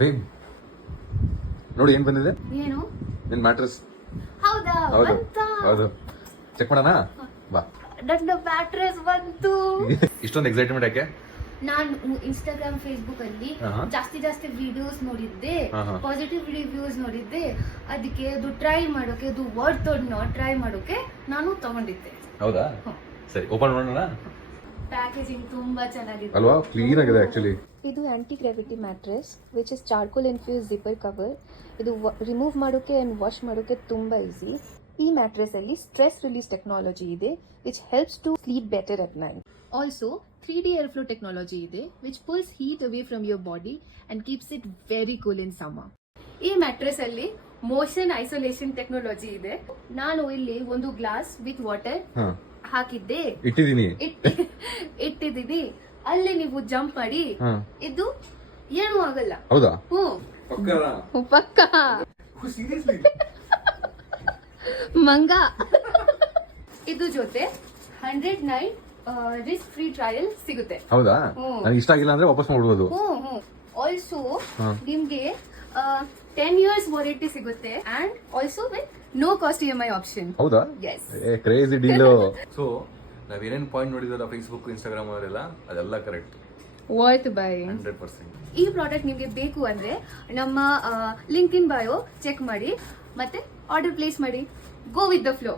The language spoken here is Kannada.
ಬೇಬ್ ನೋಡಿ ಏನ್ ಬಂದಿದೆ. ಏನು ನಿನ್ ಮ್ಯಾಟ್ರೆಸ್. ಹೌದಾ? ಹೌದು ಬಂತಾ? ಹೌದು, ಚೆಕ್ ಮಾಡೋಣ ಬಾ. ನನ್ನ ಮ್ಯಾಟ್ರೆಸ್ ಬಂತು. ಇಷ್ಟೊಂದು ಎಕ್ಸೈಟ್ಮೆಂಟ್ ಯಾಕೆ? ನಾನು ಇನ್ಸ್ಟಾಗ್ರಾಮ್ ಫೇಸ್ಬುಕ್ ಅಲ್ಲಿ ಜಾಸ್ತಿ ವಿಡಿಯೋಸ್ ನೋಡಿದ್ದೆ, ಪಾಸಿಟಿವ್ ರಿವ್ಯೂಸ್ ನೋಡಿದ್ದೆ. ಅದಕ್ಕೆ ಅದು ಟ್ರೈ ಮಾಡೋಕೆ, ಅದು ವರ್ತ್ ಟ್ರೈ ಮಾಡೋಕೆ ನಾನು ತಗೊಂಡಿದ್ದೆ. ಹೌದಾ? ಸರಿ, ಓಪನ್ ಮಾಡೋಣ. ಪ್ಯಾಕೇಜಿಂಗ್ ತುಂಬಾ ಚೆನ್ನಾಗಿದೆ ಅಲ್ವಾ? ಕ್ಲೀನ್ ಆಗಿದೆ ಆಕ್ಚುಲಿ. ಇದು anti gravity mattress which is charcoal infuse zipper cover. ಇದು ರಿಮೂವ್ ಮಾಡೋಕೆ ಆ್ಯಂಡ್ ವಾಶ್ ಮಾಡೋಕೆ ತುಂಬ ಈಸಿ. ಈ ಮ್ಯಾಟ್ರೆಸ್ ಅಲ್ಲಿ ಸ್ಟ್ರೆಸ್ ರಿಲೀಸ್ ಟೆಕ್ನಾಲಜಿ ಇದೆ which helps to sleep better at night. Also 3D airflow technology ಇದೆ which pulls heat away from your body and keeps it very cool in summer. ಈ ಮ್ಯಾಟ್ರೆಸ್ ಅಲ್ಲಿ ಮೋಷನ್ ಐಸೋಲೇಷನ್ ಟೆಕ್ನಾಲಜಿ ಇದೆ. ನಾನು ಇಲ್ಲಿ ಒಂದು ಗ್ಲಾಸ್ ವಿತ್ ವಾಟರ್ ಹಾಕಿದ್ದೆ, ಇಟ್ಟಿದ್ದೀನಿ. ಅಲ್ಲಿ ನೀವು ಜಂಪ್ ಮಾಡಿ, ಇದು ಏನೂ ಆಗಲ್ಲ. ಹೌದಾ? ಪಕ್ಕ ಮಂಗ. ಇದು ಜೊತೆ 100 ನೈಟ್ ರಿಸ್ಕ್ ಫ್ರೀ ಟ್ರಯಲ್ ಸಿಗುತ್ತೆ. ಹೌದಾ? ನನಗೆ ಇಷ್ಟ ಆಗಿಲ್ಲ ಅಂದ್ರೆ ವಾಪಸ್ ಮಾಡ್ಬೋದು. ಆಲ್ಸೋ ನಿಮ್ಗೆ 10 years ವಾರಂಟಿ ಸಿಗುತ್ತೆ and also with no cost EMI option. ಹೌದಾ? Yes. Crazy deal. ಸೊ ನಾವೇನೇನ್ ಪಾಯಿಂಟ್ ನೋಡಿದ್ವಲ್ಲ ಫೇಸ್ಬುಕ್, ಇನ್ಸ್ಟಾಗ್ರಾಮ್ ಅವರೆಲ್ಲ, ಅದೆಲ್ಲ ಕರೆಕ್ಟ್. Worth by 100%. ಈ ಪ್ರಾಡಕ್ಟ್ ನಿಮ್ಗೆ ಬೇಕು ಅಂದ್ರೆ ನಮ್ಮ ಲಿಂಕ್ ಇನ್ ಬಯೋ ಚೆಕ್ ಮಾಡಿ ಮತ್ತೆ ಆರ್ಡರ್ ಪ್ಲೇಸ್ ಮಾಡಿ. Go with the flow.